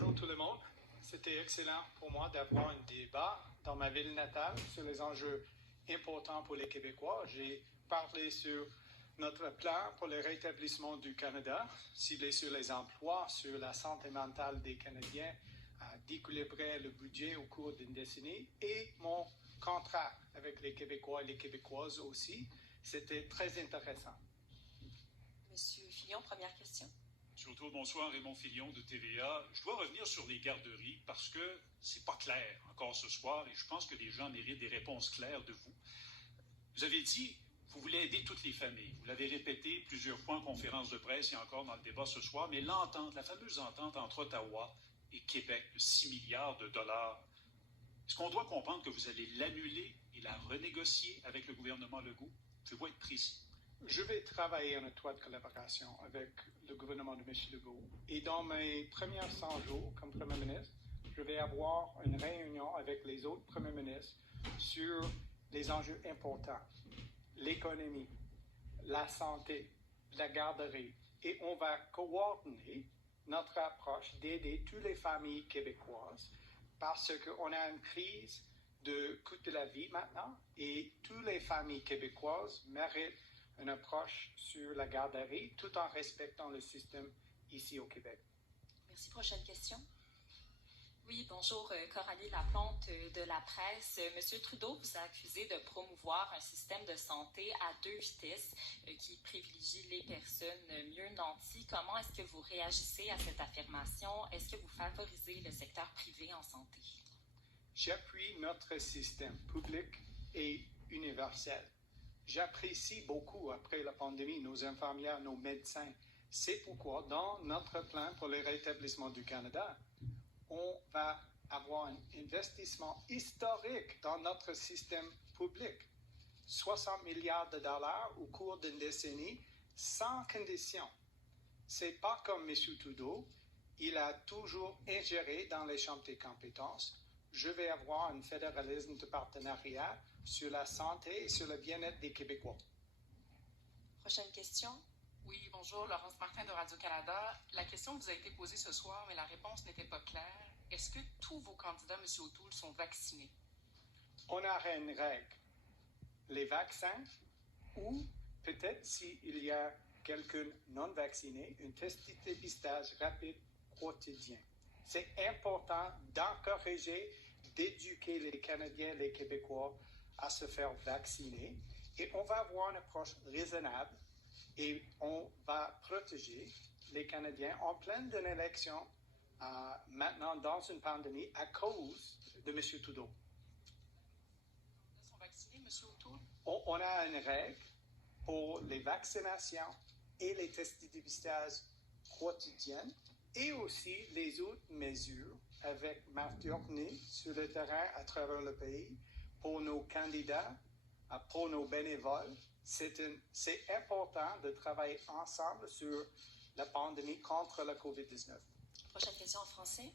Bonjour tout le monde. C'était excellent pour moi d'avoir un débat dans ma ville natale sur les enjeux importants pour les Québécois. J'ai parlé sur notre plan pour le rétablissement du Canada, ciblé sur les emplois, sur la santé mentale des Canadiens, d'équilibrer le budget au cours d'une décennie et mon contrat avec les Québécois et les Québécoises aussi. C'était très intéressant. Monsieur Fillon, première question. Monsieur O'Toole, bonsoir, Raymond Fillon de TVA. Je dois revenir sur les garderies parce que c'est pas clair encore ce soir et je pense que les gens méritent des réponses claires de vous. Vous avez dit, vous voulez aider toutes les familles. Vous l'avez répété plusieurs fois en conférence de presse et encore dans le débat ce soir, mais l'entente, la fameuse entente entre Ottawa et Québec de 6 milliards de dollars, est-ce qu'on doit comprendre que vous allez l'annuler et la renégocier avec le gouvernement Legault? Pouvez-vous être précis? Je vais travailler en étroite collaboration avec le gouvernement de M. Legault. Et dans mes premiers 100 jours comme Premier ministre, je vais avoir une réunion avec les autres Premiers ministres sur les enjeux importants, l'économie, la santé, la garderie. Et on va coordonner notre approche d'aider toutes les familles québécoises parce qu'on a une crise de coût de la vie maintenant et toutes les familles québécoises méritent une approche sur la garderie tout en respectant le système ici au Québec. Merci. Prochaine question. Oui, bonjour, Coralie Laplante de la presse. Monsieur Trudeau vous a accusé de promouvoir un système de santé à deux vitesses qui privilégie les personnes mieux nanties. Comment est-ce que vous réagissez à cette affirmation? Est-ce que vous favorisez le secteur privé en santé? J'appuie notre système public et universel. J'apprécie beaucoup, après la pandémie, nos infirmières, nos médecins. C'est pourquoi, dans notre plan pour le rétablissement du Canada, on va avoir un investissement historique dans notre système public. 60 milliards de dollars au cours d'une décennie, sans condition. C'est pas comme M. Trudeau. Il a toujours ingéré dans les champs des compétences. Je vais avoir un fédéralisme de partenariat sur la santé et sur le bien-être des Québécois. Prochaine question. Oui, bonjour, Laurence Martin de Radio-Canada. La question vous a été posée ce soir, mais la réponse n'était pas claire. Est-ce que tous vos candidats, M. O'Toole, sont vaccinés? On a une règle. Les vaccins ou peut-être s'il y a quelqu'un non vacciné, un test de dépistage rapide quotidien. C'est important d'encourager, d'éduquer les Canadiens et les Québécois à se faire vacciner. Et on va avoir une approche raisonnable et on va protéger les Canadiens en pleine d'une élection maintenant dans une pandémie à cause de M. Trudeau. Ils sont vaccinés, M. O'Toole? On a une règle pour les vaccinations et les tests de dépistage quotidiens et aussi les autres mesures avec Marc Diopney sur le terrain à travers le pays pour nos candidats, pour nos bénévoles. C'est important de travailler ensemble sur la pandémie contre la COVID-19. Prochaine question en français.